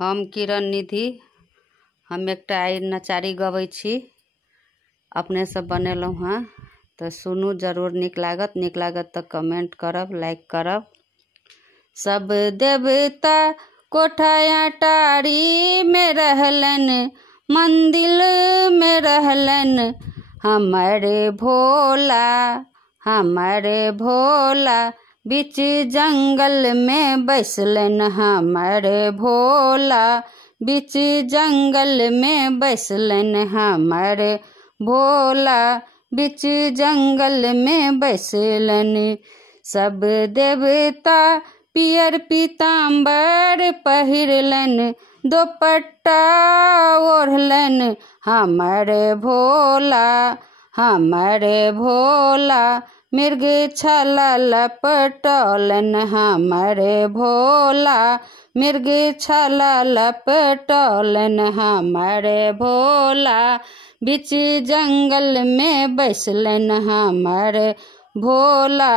हम किरण निधि हम एकटा आइ नचारी गबै छी अपने से बनेलहुँ हाँ तो सुनू जरूर नीक लागत तो कमेंट करब लाइक करब। सब देवता कोठा अटारी में रहलन मंदिर में रहलन हमारे भोला बीच जंगल में बैसलन हमारे भोला बीच जंगल में बैसलन हमारे भोला बीच जंगल में बैसलन। सब देवता पियर पीताम्बर पहिरलन दोपट्टा ओढ़लन हमारे भोला मृग छाला लपटलन हमारे भोला मृग छाला लपटलन हमारे भोला बीच जंगल में बैसलन हमारे भोला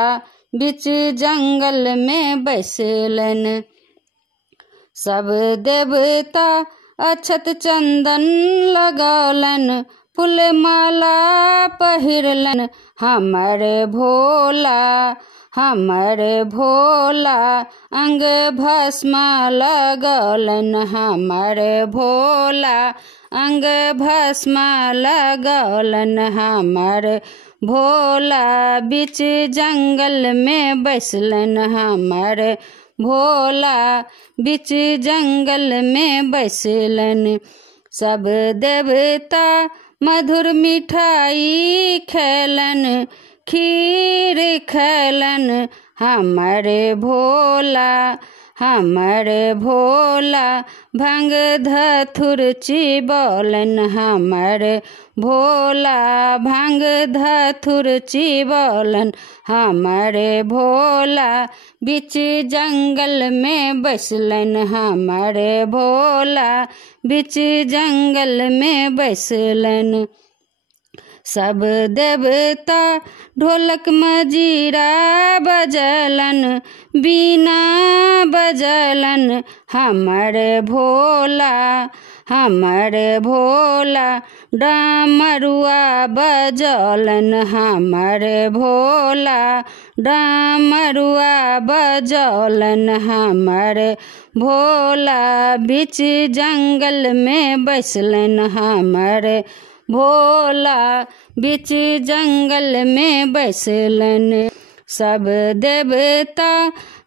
बीच जंगल में बैसलन। सब देवता अक्षत चंदन लगौलन फूल माला पहिरलन हमारे भोला अंग भस्म लगौलन हमारे भोला अंग भस्म लगौलन हमारे भोला बीच जंगल में बैसलन हमारे भोला बीच जंगल में बैसलन। सब देवता मधुर मिठाई खेलन खीर खेलन हमारे भोला भांग धतुर चिबौलन हमारे भोला भांग धतुर चिबौलन हमारे भोला बीच जंगल में बैसलन हमारे भोला बीच जंगल में बैसलन। सब देवता ढोलक मजीरा बजलन बीना बजलन हमारे भोला डमरुआ बजलन हमारे भोला डमरुआ बजलन हमारे भोला बीच जंगल में बैसलन हमारे भोला बीच जंगल में बैसलन। सब देवता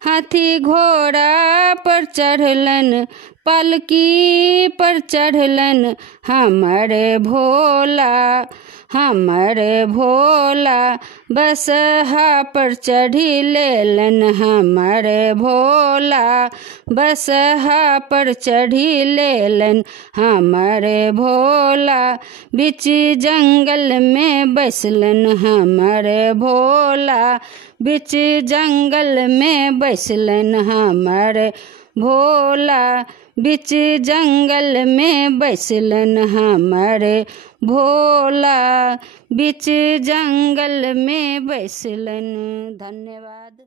हाथी घोड़ा पर चढ़लन पालकी पर चढ़लन हमारे भोला बसहा पर चढ़ी लेलन हमारे भोला बसहा पर चढ़ी लेलन हमारे भोला बीच जंगल में बैसलन हमारे भोला बीच जंगल में बैसलन हमारे भोला बीच जंगल में बैसलन हमारे भोला बीच जंगल में बैसलन। धन्यवाद।